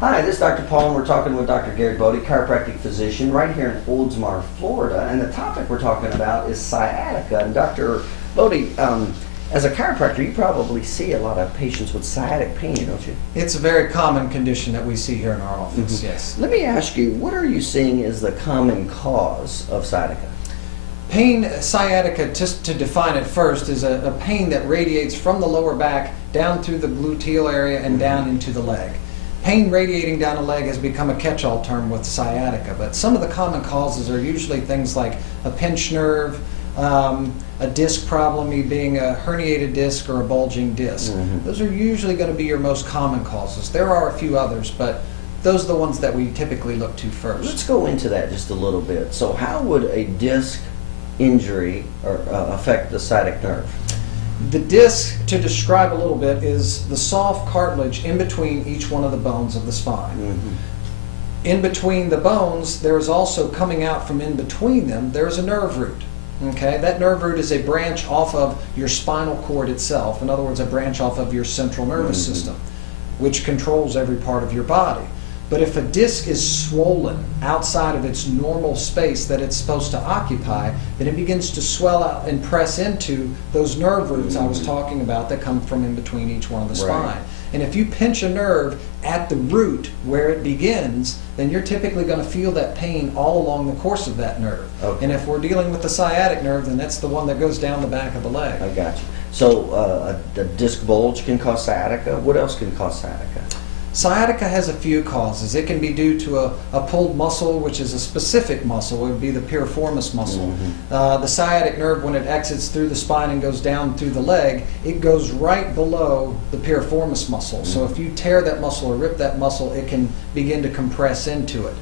Hi, this is Dr. Paul, and we're talking with Dr. Garrett Bode, chiropractic physician, right here in Oldsmar, Florida. And the topic we're talking about is sciatica. And Dr. Bode, as a chiropractor, you probably see a lot of patients with sciatic pain, don't you? It's a very common condition that we see here in our office, yes. Let me ask you, what are you seeing as the common cause of sciatica? Pain, sciatica, just to define it first, is a pain that radiates from the lower back down through the gluteal area and down into the leg. Pain radiating down the leg has become a catch-all term with sciatica, but some of the common causes are usually things like a pinched nerve, a disc problem, being a herniated disc or a bulging disc. Those are usually going to be your most common causes. There are a few others, but those are the ones that we typically look to first. Let's go into that just a little bit. So how would a disc injury affect the sciatic nerve? The disc, to describe a little bit, is the soft cartilage in between each one of the bones of the spine. In between the bones, there is also, coming out from in between them, there is a nerve root. Okay, that nerve root is a branch off of your spinal cord itself. In other words, a branch off of your central nervous system, which controls every part of your body. But if a disc is swollen outside of its normal space that it's supposed to occupy, then it begins to swell out and press into those nerve roots I was talking about that come from in between each one of the spine. And if you pinch a nerve at the root where it begins, then you're typically going to feel that pain all along the course of that nerve. And if we're dealing with the sciatic nerve, then that's the one that goes down the back of the leg. I got you. So a disc bulge can cause sciatica. What else can cause sciatica? Sciatica has a few causes. It can be due to a pulled muscle, which is a specific muscle. It would be the piriformis muscle. The sciatic nerve, when it exits through the spine and goes down through the leg, it goes right below the piriformis muscle. So if you tear that muscle or rip that muscle, it can begin to compress into it.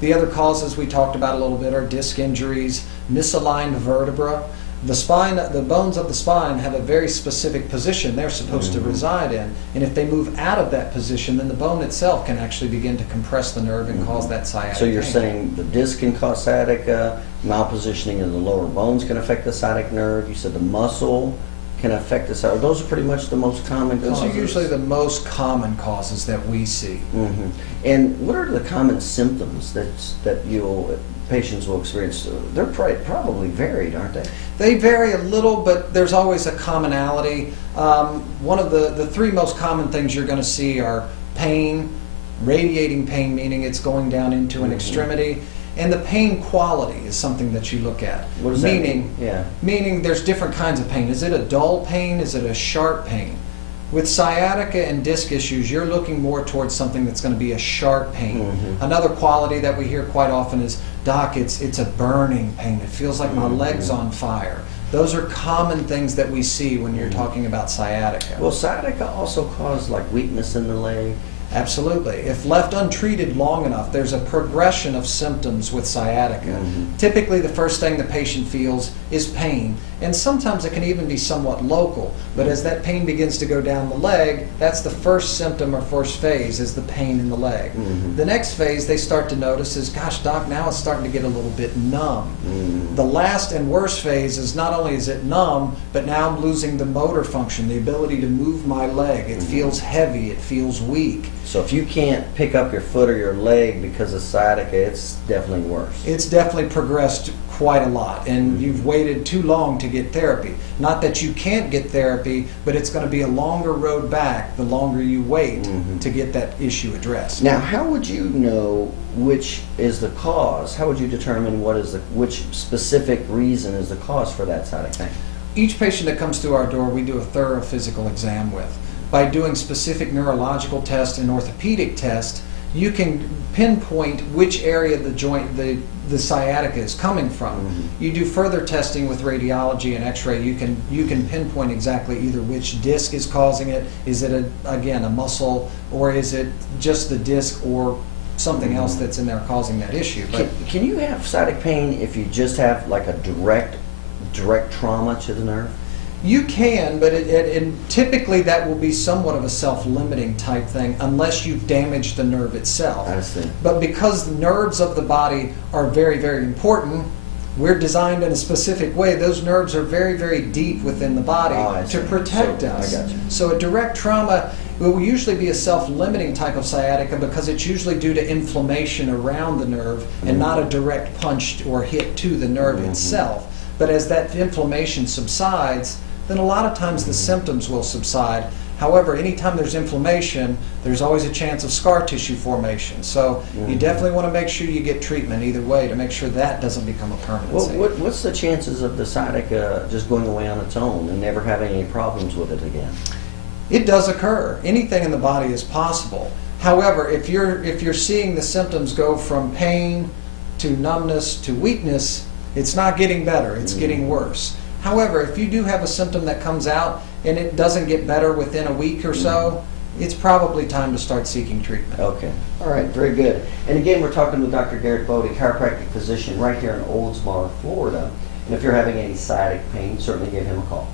The other causes we talked about a little bit are disc injuries, misaligned vertebra. The spine, the bones of the spine have a very specific position they're supposed to reside in, and if they move out of that position, then the bone itself can actually begin to compress the nerve and cause that sciatic So you're pain. saying the disc can cause sciatica, malpositioning of the lower bones can affect the sciatic nerve, you said the muscle can affect the sciatic. Those are pretty much the most common causes. Those are usually the most common causes that we see. And what are the common symptoms that patients will experience? They're probably varied, aren't they? They vary a little, but there's always a commonality. One of the three most common things you're going to see are pain, radiating pain, meaning it's going down into an extremity, and the pain quality is something that you look at. What does that mean? Yeah. Meaning there's different kinds of pain. Is it a dull pain? Is it a sharp pain? With sciatica and disc issues, you're looking more towards something that's going to be a sharp pain. Another quality that we hear quite often is, Doc, it's a burning pain. It feels like my leg's on fire. Those are common things that we see when you're talking about sciatica. Will sciatica also cause like weakness in the leg? Absolutely. If left untreated long enough, there's a progression of symptoms with sciatica. Typically, the first thing the patient feels is pain, and sometimes it can even be somewhat local. But as that pain begins to go down the leg, that's the first symptom or first phase, is the pain in the leg. The next phase they start to notice is, gosh, Doc, now it's starting to get a little bit numb. The last and worst phase is not only is it numb, but now I'm losing the motor function, the ability to move my leg. It feels heavy, it feels weak. So if you can't pick up your foot or your leg because of sciatica, it's definitely worse. It's definitely progressed quite a lot, and you've waited too long to get therapy. Not that you can't get therapy, but it's going to be a longer road back the longer you wait to get that issue addressed. Now, how would you know which is the cause? How would you determine which specific reason is the cause for that sciatic pain? Each patient that comes through our door, we do a thorough physical exam with. By doing specific neurological tests and orthopedic tests, you can pinpoint which area of the joint the sciatica is coming from. You do further testing with radiology and x-ray, you can pinpoint exactly either which disc is causing it. Is it, again, a muscle, or is it just the disc or something else that's in there causing that issue? But can you have sciatic pain if you just have like a direct trauma to the nerve? You can, but typically that will be somewhat of a self-limiting type thing unless you've damaged the nerve itself. I see. But because the nerves of the body are very, very important, we're designed in a specific way. Those nerves are very, very deep within the body to protect us. I got you. So a direct trauma, It will usually be a self-limiting type of sciatica because it's usually due to inflammation around the nerve and not a direct punch or hit to the nerve itself. But as that inflammation subsides, then a lot of times the symptoms will subside. However, anytime there's inflammation, there's always a chance of scar tissue formation. So you definitely want to make sure you get treatment either way to make sure that doesn't become a permanency. What's the chances of the sciatica just going away on its own and never having any problems with it again? It does occur. Anything in the body is possible. However, if you're seeing the symptoms go from pain to numbness to weakness, it's not getting better, it's getting worse. However, if you do have a symptom that comes out and it doesn't get better within a week or so, it's probably time to start seeking treatment. Okay. All right, very good. And again, we're talking with Dr. Garrett Bode, chiropractic physician right here in Oldsmar, Florida. And if you're having any sciatic pain, certainly give him a call.